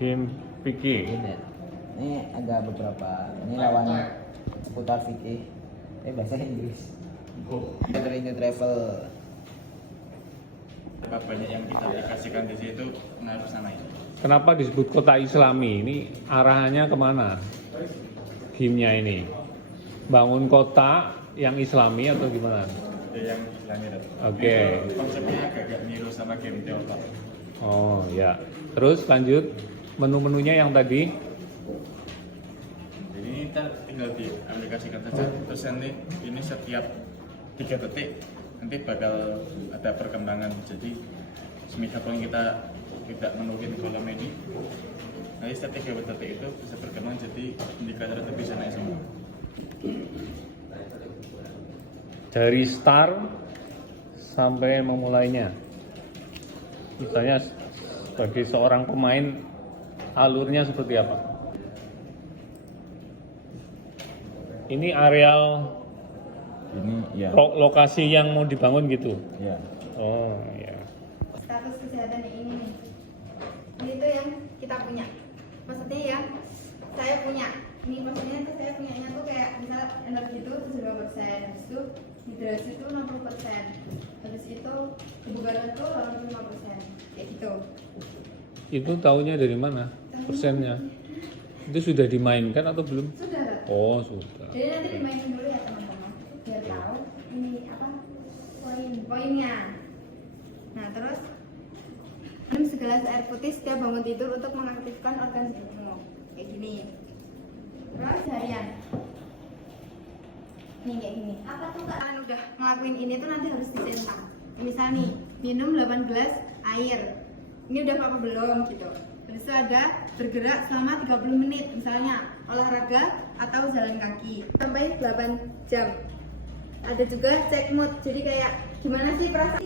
Game fikih. Ini ada beberapa. Ini lawan seputar fikih. Bahasa Inggris. Travel travel. Banyak yang kita aplikasikan di situ pengaruh sana ini. Kenapa disebut kota Islami? Ini arahannya kemana? Gamenya ini bangun kota yang Islami atau gimana? Ya, yang Islami. Oke. Konsepnya agak mirip sama game Tiongkok. Oh ya. Terus lanjut menu-menunya yang tadi. Jadi ini kita tinggal diaplikasikan saja. Terus nanti ini setiap 3 detik nanti bakal ada perkembangan. Jadi semisal kita tidak menuhin kolom ini, nanti setiap 3 detik itu bisa berkembang jadi indikator itu bisa naik semua. Dari start sampai memulainya. Misalnya sebagai seorang pemain alurnya seperti apa? Ini areal Ini ya. lokasi yang mau dibangun gitu. Ya. Oh ya. Status kesehatan yang ini nih. Ini tuh yang kita punya. Maksudnya yang saya punya. Ini maksudnya tuh saya punyanya tuh kayak misal energi itu 72%, habis itu hidrasi itu 60%, habis itu kebugaran itu 85%, kayak gitu. Itu tahunya dari mana? Persennya? Itu sudah dimainkan atau belum? Sudah. Oh sudah. Jadi nanti dimainin dulu ya teman-teman, biar tahu ini apa poinnya. Nah terus minum segelas air putih setiap bangun tidur untuk mengaktifkan organ tubuhmu, kayak gini. Terus harian, nih kayak gini. Apa tuh kalian udah ngelakuin ini tuh nanti harus ditentang. Misal nih minum 8 gelas air, ini udah apa belum gitu. Habis itu ada bergerak selama 30 menit, misalnya olahraga atau jalan kaki sampai 8 jam. Ada juga cek mood, jadi kayak gimana sih perasaan?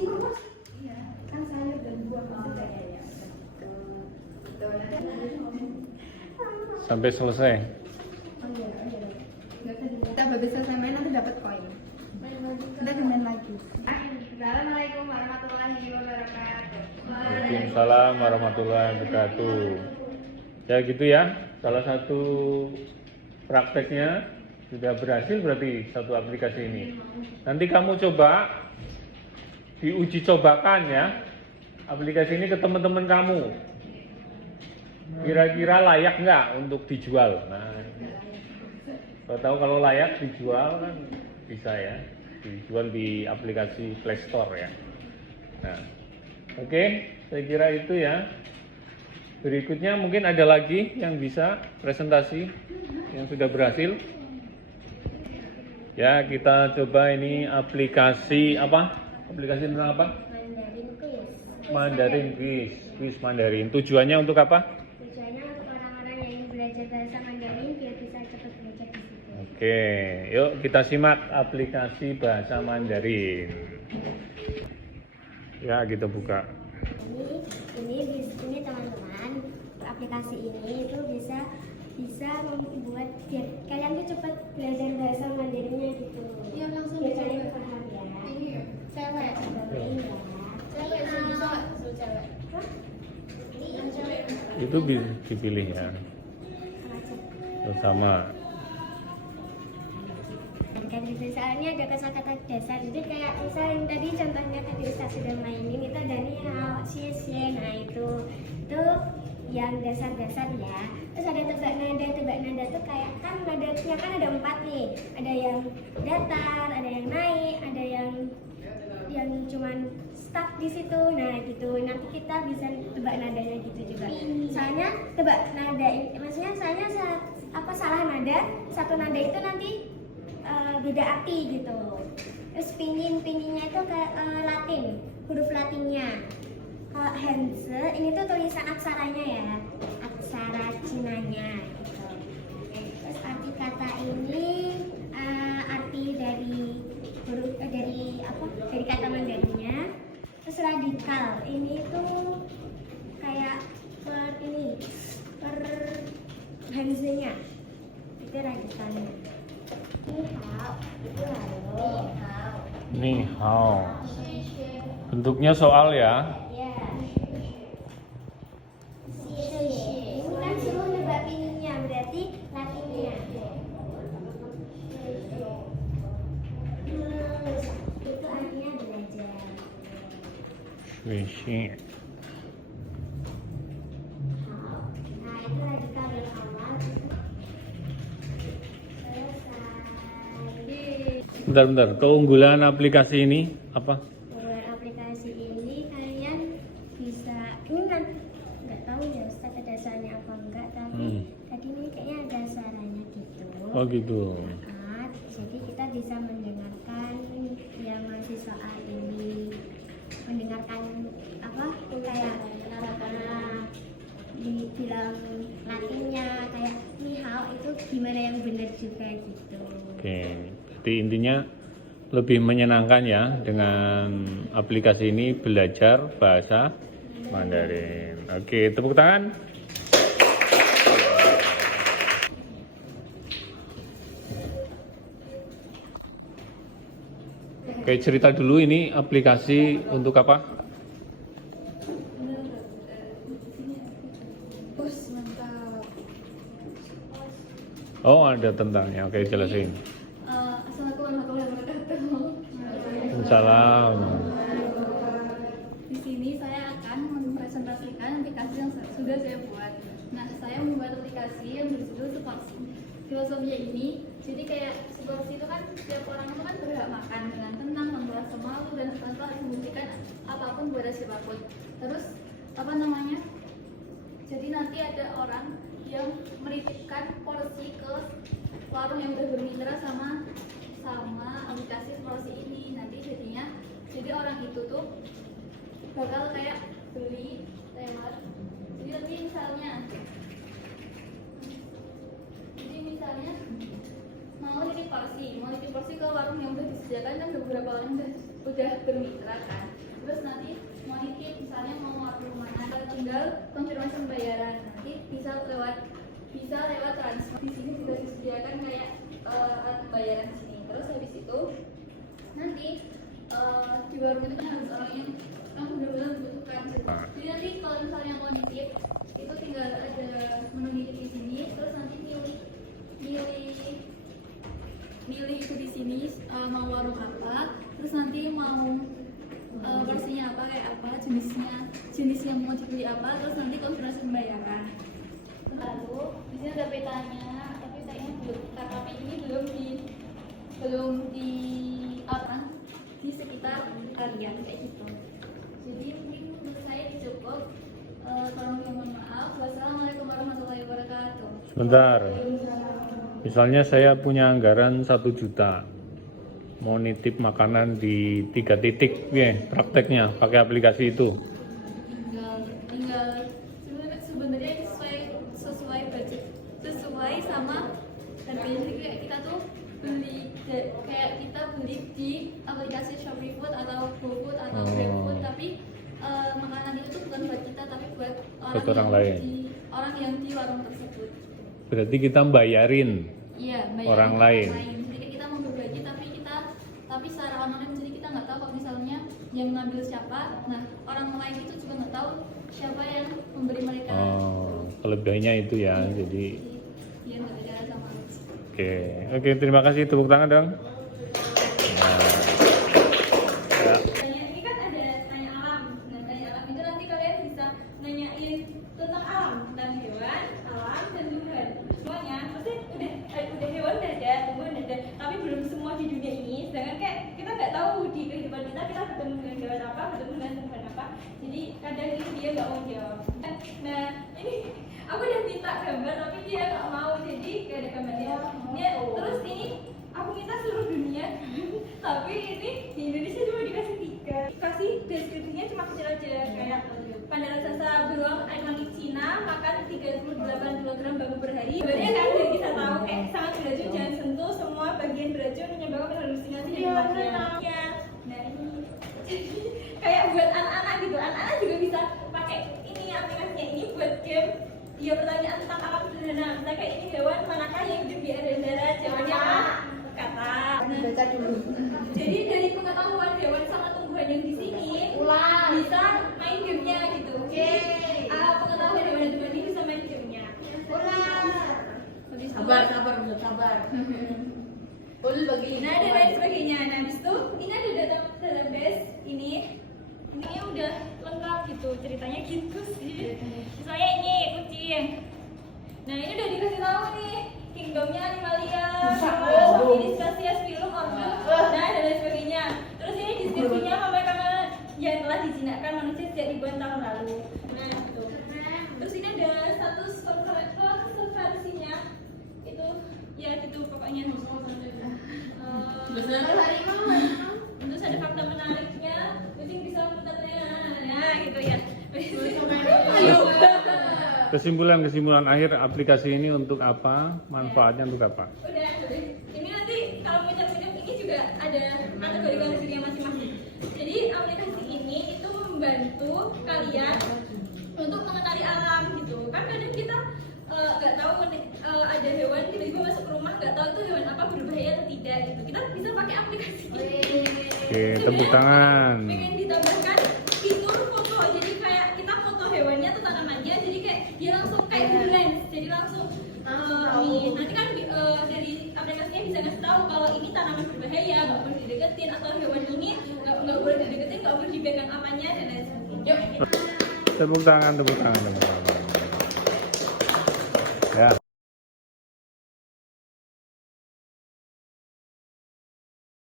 Iya, kan sayur dan buah maksudnya ya. Tuh, nanti Sampai selesai. oh iya. Nggak usah dilihat. Kita habis selesai main nanti dapat koin. Kita main lagi. Assalamualaikum warahmatullahi wabarakatuh. Waalaikumsalam warahmatullahi wabarakatuh. Ya gitu ya. Salah satu prakteknya sudah berhasil berarti satu aplikasi ini. Nanti kamu coba diuji cobakan ya aplikasi ini ke teman-teman kamu. Kira-kira layak nggak untuk dijual? Nah, kalau tahu kalau layak dijual kan bisa ya, dijual di aplikasi Play Store ya. Nah, oke, saya kira itu ya. Berikutnya mungkin ada lagi yang bisa presentasi yang sudah berhasil. Ya, kita coba ini aplikasi apa? Aplikasi tentang apa? Mandarin Quiz Mandarin. Tujuannya untuk apa? Tujuannya untuk orang-orang yang ingin belajar bahasa Mandarin biar bisa cepat belajar di situ. Oke, yuk kita simak aplikasi bahasa Mandarin. Ya, kita buka. Ini teman-teman, aplikasi ini itu bisa membuat biar kalian tuh cepat belajar bahasa Mandarinnya gitu. Iya, langsung biar bisa. kalian paham ya. Ini cewek. Cobain ya. Cewek. Itu dipilih ya. Bersama. Kan gitu, soalnya ada kosakata dasar, jadi kayak misal yang tadi contohnya tadi Ustaz sudah mainin itu ada nih nah itu yang dasar-dasar ya. Terus ada tebak nada tuh kayak kan nadanya kan ada 4 nih, ada yang datar, ada yang naik, ada yang cuman stuck di situ. Nah gitu nanti kita bisa tebak nadanya gitu juga. Soalnya tebak nada maksudnya soalnya salah nada, satu nada itu nanti beda arti gitu. Terus pinginnya itu ke Latin, huruf Latinnya. Kalau Hanse ini tuh tulisan aksaranya ya, aksara Cinanya gitu. Terus arti kata ini arti dari huruf dari kata Mandarinnya. Terus radikal ini tuh kayak per Hanse-nya itu radikalnya. Ni hao. Bentuknya soal ya. Ya. Isi. Nah itu lagi tabel awal. Selesai. Bentar. Keunggulan aplikasi ini apa? Keluar aplikasi ini kalian bisa, ini kan nggak tahu ya Ustaz ada suaranya apa enggak, tapi tadi ini kayaknya ada suaranya gitu. Oh gitu. Nah, jadi kita bisa mendengarkan yang mahasiswa A ini mendengarkan apa kayak dibilang Latinnya kayak ni hao itu gimana yang benar juga gitu. Oke. Jadi intinya lebih menyenangkan ya dengan aplikasi ini belajar bahasa Mandarin. Oke, tepuk tangan. Oke, cerita dulu ini aplikasi untuk apa? Oh, ada tentangnya. Oke, jelasin. Assalamualaikum warahmatullahi wabarakatuh. Salam. Di sini saya akan mempresentasikan aplikasi yang sudah saya buat. Nah, saya membuat aplikasi yang berjudul Seporsi. Filosofinya ini, jadi kayak seporsi itu kan setiap orang itu kan berhak makan dengan tenang, tanpa rasa malu dan tanpa harus memberikan apapun kepada siapapun. Terus apa namanya? Jadi nanti ada orang yang menitipkan porsi ke warung yang udah bermitra sama aplikasi porsi ini. Nanti jadinya, jadi orang itu tuh bakal kayak beli lewat. Jadi nanti misalnya mau nitip porsi ke warung yang udah disediakan kan beberapa orang udah bermitra kan. Terus nanti mau nitip misalnya mau warung mana, tinggal konfirmasi pembayaran. Nanti bisa lewat transfer. Di sini sudah disediakan kayak alat pembayaran di sini. Terus habis itu nanti di warung itu kan harus orang yang benar-benar membutuhkan. Jadi nanti kalau misalnya mau nitip itu tinggal ada menu nitip di sini. Terus nanti milih itu di sini mau warung apa, terus nanti mau porsinya apa, kayak apa, jenis yang mau dibeli apa, terus nanti konfirmasi pembayaran. Lalu di sini ada petanya, tapi kayaknya ini belum di apa di sekitar area kayak gitu. Jadi mungkin menurut saya cukup. Tolong mohon maaf. Wassalamualaikum warahmatullahi wabarakatuh. Bentar. Misalnya saya punya anggaran 1 juta, mau nitip makanan di 3 titik, prakteknya pakai aplikasi itu. Tinggal sebenarnya sesuai budget, sesuai sama harganya. Jadi kayak kita tuh beli di aplikasi Shopee Food atau GoFood atau GrabFood, tapi makanan itu tuh bukan buat kita tapi buat orang lain. Orang yang di warung tersebut. Berarti kita bayarin orang lain. Jadi kita mau berbagi tapi secara online, jadi kita nggak tahu kalau misalnya yang ngambil siapa. Nah, orang lain itu juga nggak tahu siapa yang memberi mereka. Oh, kelebihannya itu ya. Jadi dia nggak ada sama. Oke, terima kasih, tepuk tangan dong. Ini kan ada tanya alam. Nah, tanya alam itu nanti kalian bisa nanyain tentang alam, tentang hewan, alam, dan Tuhan. Semuanya, maksudnya udah hewan udah ada, tumbuhan udah ada, tapi belum semua di dunia ini. Sedangkan kayak kita nggak tahu di kehidupan kita bertemu dengan hewan apa, bertemu dengan tumbuhan apa. Jadi kadang ini dia nggak mau jawab. Nah, ini aku udah minta gambar tapi dia nggak mau, jadi gak ada gambarnya. Terus ini aku minta seluruh dunia, tapi ini di Indonesia cuma dikasih 3. Kasih deskripsinya cuma kecil aja, kayak pada raksasa beruang ikonik Cina makan 38 kg bambu per hari. Sebenarnya kan jadi kita tahu sangat beracun, jangan sentuh semua bagian beracun menyebabkan halusinasi dan kematian. Nah ini kayak buat anak-anak gitu, anak-anak juga bisa pakai ini aplikasinya ini buat game. Dia pertanyaan tentang alam sederhana, misalnya kayak ini hewan manakah yang hidup di air dan darat? Jawabannya apa? Kata. Baca dulu. Jadi dari pengetahuan hewan sama tumbuhan yang di sini, bisa main gamenya gitu. Oke. Pengetahuan hewan dan tumbuhan ini bisa main gamenya. Sabar. Ul bagi. Nah, dan lain sebagainya. Nah, habis itu ini ada database ini udah gitu, ceritanya gitu sih. Misalnya ini kucing. Nah ini udah dikasih tahu nih, kingdomnya animalia, ini spesies film order, dan lain sebagainya. Terus ini deskripsinya memakan yang telah dijinakkan manusia sejak ribuan tahun lalu. Nah itu. Terus ini ada status konservasinya, itu ya gitu pokoknya. Terus ada fakta menariknya, kucing bisa muternya, nah gitu ya. Kesimpulan akhir aplikasi ini untuk apa? Manfaatnya untuk apa? Udah. Ini nanti kalau macam-macam ini juga ada kategori-kategorinya masing-masing. Jadi aplikasi ini itu membantu kalian untuk mengenali alam gitu. Kan kadang kita nggak tahu ada hewan tiba-tiba masuk ke rumah, nggak tahu itu hewan apa, berbahaya atau tidak gitu. Kita bisa pakai aplikasi ini. Oke, tepuk tangan. Pengen ditambahkan fitur foto, jadi kayak kita foto hewannya atau tanamannya, jadi kayak dia langsung kayak Google Lens, jadi langsung nih nanti kan dari aplikasinya bisa ngasih tahu kalau ini tanaman berbahaya, nggak boleh dideketin, atau hewan ini nggak boleh dideketin, nggak boleh dipegang amannya dan lain sebagainya. Tepuk tangan.